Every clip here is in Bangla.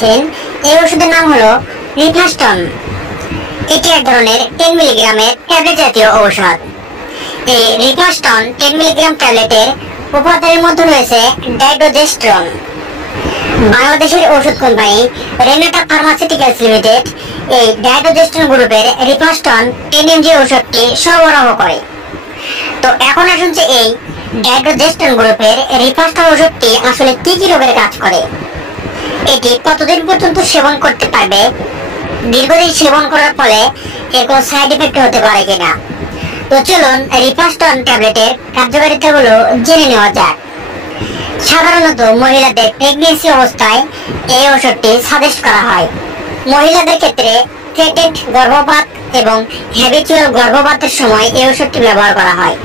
পাচ্ছেন, এই ওষুধের নাম হলো রিফাস্টন। এটি এক ধরনের 10 মিলিগ্রামের ট্যাবলেট জাতীয় ঔষধ। এই রিফাস্টন 10 মিলিগ্রাম ট্যাবলেটের উপাদানের মধ্যে রয়েছে ডাইড্রোজেস্টেরন। বাংলাদেশের ওষুধ কোম্পানি রেনাটা ফার্মাসিউটিক্যালস লিমিটেড এই ডাইড্রোজেস্টেরন গ্রুপের রিফাস্টন 10 mg ওষুধটি সরবরাহ করে। তো এখন আসুন যে এই ডাইড্রোজেস্টেরন গ্রুপের রিফাস্টন ওষুধটি আসলে কি কি রোগের কাজ করে, এটি কতদিন পর্যন্ত সেবন করতে পারবে, দীর্ঘদিন সেবন করার ফলে এর কোনো সাইড এফেক্ট হতে পারে কিনা। তো চলুন রিফাস্টন ট্যাবলেটের কার্যকারিতাগুলো জেনে নেওয়া যাক। সাধারণত মহিলাদের প্রেগন্যান্সি অবস্থায় এই ওষুধটি সাজেস্ট করা হয়। মহিলাদের ক্ষেত্রে থ্রেটেড গর্ভপাত এবং হ্যাবিচুয়াল গর্ভপাতের সময় এই ওষুধটি ব্যবহার করা হয়।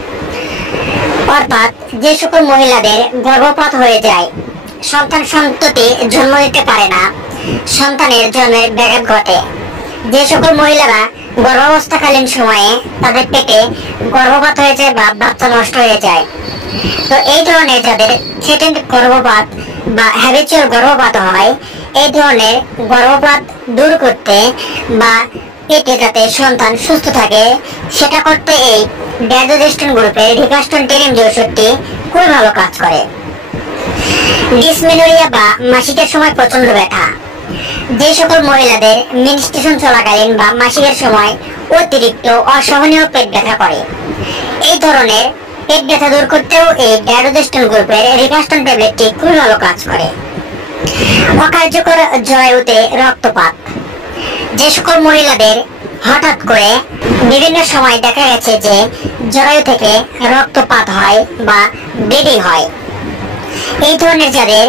অর্থাৎ যে সকল মহিলাদের গর্ভপাত হয়ে যায়, সন্ততি জন্ম দিতে পারে না, সন্তানের জন্মের ব্যাঘাত ঘটে, যে সকল মহিলারা গর্ভাবস্থাকালীন সময়ে তাদের পেটে গর্ভপাত হয়ে যায় বা বাচ্চা নষ্ট হয়ে যায়, তো এই ধরনের যাদের থ্রেটেড গর্ভপাত বা হ্যাবিচুয়াল গর্ভপাত হয়, এই ধরনের গর্ভপাত দূর করতে বা পেটে যাতে সন্তান সুস্থ থাকে সেটা করতে এই ডাইড্রোজেস্টেরন গ্রুপের রিফাস্টন 10 mg ওষুধটি খুবই ভালো কাজ করে। ডিসমেনোরিয়া বা মাসিকের সময় প্রচন্ড ব্যথা, যে সকল মহিলাদের মেনস্ট্রুয়েশন চলাকালীন বা মাসিকের সময় অতিরিক্ত অসহনীয় পেট ব্যথা করে, এই ধরনের পেট ব্যথা দূর করতেও এই ডাইড্রোজেস্টেরন গ্রুপের রিফাস্টন ট্যাবলেটটি খুবই ভালো কাজ করে। অকার্যকর জরায়ুতে রক্তপাত, যে সকল মহিলাদের হঠাৎ করে বিভিন্ন সময় দেখা গেছে যে জরায়ু থেকে রক্তপাত হয় বা ব্লিডিং হয়, এই ধরনের যাদের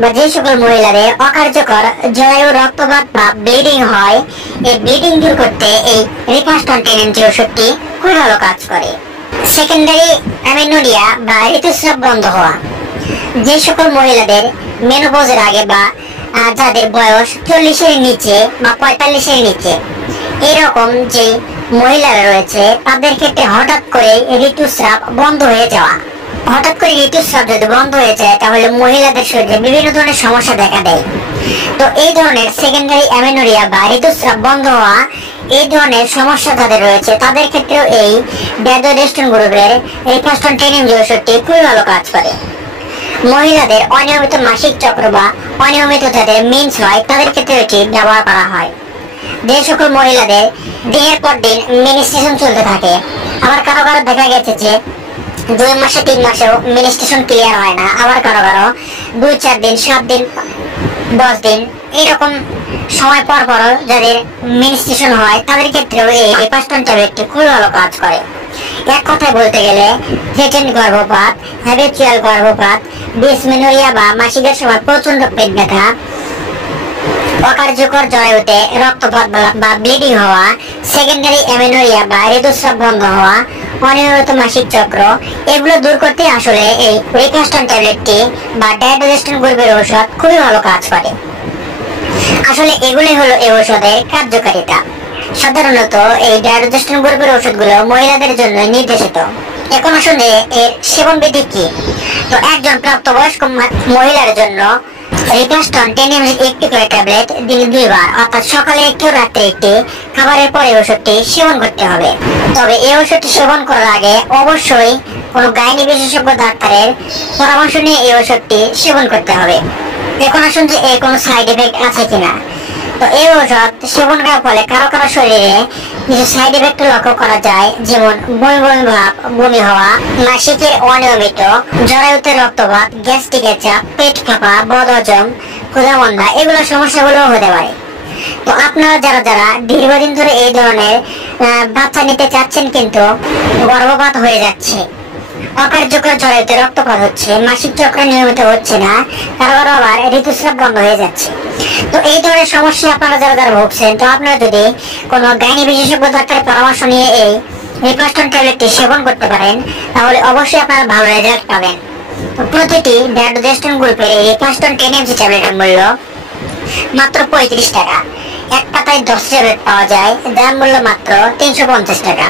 বা যে সকল মহিলাদের অকার্যকর জরায়ু রক্তপাত বা ব্লিডিং হয়, এই ব্লিডিং দূর করতে এই রিফাস্টন 10 mg ওষুধটি খুবই ভালো কাজ করে। সেকেন্ডারি অ্যামেনোরিয়া বা ঋতুস্রাব বন্ধ হওয়া, যে সকল মহিলাদের মেনোপজের আগে বা যাদের বয়স 40-এর নিচে বা 45-এর নিচে এরকম যে মহিলারা রয়েছে তাদের ক্ষেত্রে হঠাৎ করে ঋতুস্রাব বন্ধ হয়ে যাওয়া, হঠাৎ করে ঋতুস্রাব যদি বন্ধ হয়ে যায় তাহলে মহিলাদের শরীরে বিভিন্ন ধরনের সমস্যা দেখা দেয়। তো এই ধরনের সেকেন্ডারি অ্যামেনোরিয়া বা ঋতুস্রাব বন্ধ হওয়া, এই ধরনের সমস্যা যাদের রয়েছে তাদের ক্ষেত্রেও এই ডাইড্রোজেস্টেরন গ্রুপের রিফাস্টন 10 mg ওষুধটি খুবই ভালো কাজ করে। মহিলাদের অনিয়মিত মাসিক চক্র বা অনিয়মিত যাদের মেন্স হয় তাদের ক্ষেত্রে এটি ব্যবহার করা হয়। যে সকল মহিলাদের দিনের পর দিন মেনস্ট্রুয়েশন চলতে থাকে, আবার কারো কারো দেখা গেছে যে 2 মাসে 3 মাসেও মেনস্ট্রুয়েশন ক্লিয়ার হয় না, আবার কারো কারো 2-4 দিন 7 দিন 10 দিন এরকম সময় পর পর যাদের মেনস্ট্রুয়েশন হয় তাদের ক্ষেত্রেও এই রিফাস্টন ট্যাবলেটটি খুবই ভালো কাজ করে। এক কথায় বলতে গেলে থ্রেটেড গর্ভপাত, হ্যাবিচুয়াল গর্ভপাত, ডিসমেনোরিয়া বা মাসিকের সময় প্রচন্ড পেট ব্যথা, অকার্যকর জরায়ুতে রক্তপাত বা ব্লিডিং হওয়া, সেকেন্ডারি অ্যামেনোরিয়া বা ঋতুস্রাব বন্ধ হওয়া, অনিয়মিত মাসিক চক্র, এগুলো দূর করতে আসলে এই রিফাস্টন ট্যাবলেটটি বা ডাইড্রোজেস্টেরন গ্রুপের ঔষধ খুবই ভালো কাজ করে। আসলে এগুলোই হলো এই ওষুধের কার্যকারিতা। সাধারণত এই ডাইড্রোজেস্টেরন গ্রুপের ওষুধগুলো মহিলাদের জন্য নির্দেশিত। এখন আসলে এর সেবন বিধি কি? তো একজন প্রাপ্তবয়স্ক মহিলার জন্য রিফাস্টন 10 mg একটি করে ট্যাবলেট দিনে 2 বার অর্থাৎ সকালে একটি ও রাত্রে একটি, খাবারের পরে ওষুধটি সেবন করতে হবে। তবে এই ওষুধটি সেবন করার আগে অবশ্যই কোনো গাইনি বিশেষজ্ঞ ডাক্তারের পরামর্শ নিয়ে এই ওষুধটি সেবন করতে হবে। এখন আসুন যে এর কোনো সাইড এফেক্ট আছে কিনা। তো এই ঔষধ সেবন করার ফলে কারো কারো শরীরে কিছু সাইড এফেক্ট লক্ষ্য করা যায়, যেমন বমি বমি ভাব, বমি হওয়া, মাসিকের অনিয়মিত, জরায়ুতে রক্তপাত, গ্যাস্ট্রিকের চাপ, পেট ফাঁপা, বদহজম, ক্ষুধামন্দা, এগুলো সমস্যাগুলো হতে পারে। তো আপনারা যারা দীর্ঘদিন ধরে এই ধরনের বাচ্চা নিতে চাচ্ছেন কিন্তু গর্ভপাত হয়ে যাচ্ছে, অকার্যকর জরায়ুতে রক্তপাত হচ্ছে, মাসিক চক্র নিয়মিত হচ্ছে না, কারো কারো আবার ঋতুস্রাব বন্ধ হয়ে যাচ্ছে, তো এই ধরনের সমস্যা আপনারা যারা ভুগছেন, তো আপনারা যদি কোনো গাইনি বিশেষজ্ঞ ডাক্তারের পরামর্শ নিয়ে এই রিফাস্টন ট্যাবলেটটি সেবন করতে পারেন তাহলে অবশ্যই আপনারা ভালো রেজাল্ট পাবেন। তো প্রতিটি ডাইড্রোজেস্টেরন গ্রুপের এই রিফাস্টন 10 mg ট্যাবলেটের মূল্য মাত্র 35 টাকা। এক পাতায় 10 ট্যাবলেট পাওয়া যায়, যার মূল্য মাত্র 350 টাকা।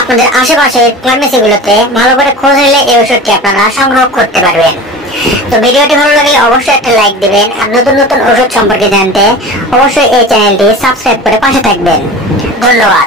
আপনাদের আশেপাশের ফার্মেসিগুলোতে ভালো করে খোঁজ নিলে এই ওষুধটি আপনারা সংগ্রহ করতে পারবেন। তো ভিডিওটি ভালো লাগলে অবশ্যই একটা লাইক দিবেন, আর নতুন নতুন ওষুধ সম্পর্কে জানতে অবশ্যই এই চ্যানেলটি সাবস্ক্রাইব করে পাশে থাকবেন। ধন্যবাদ।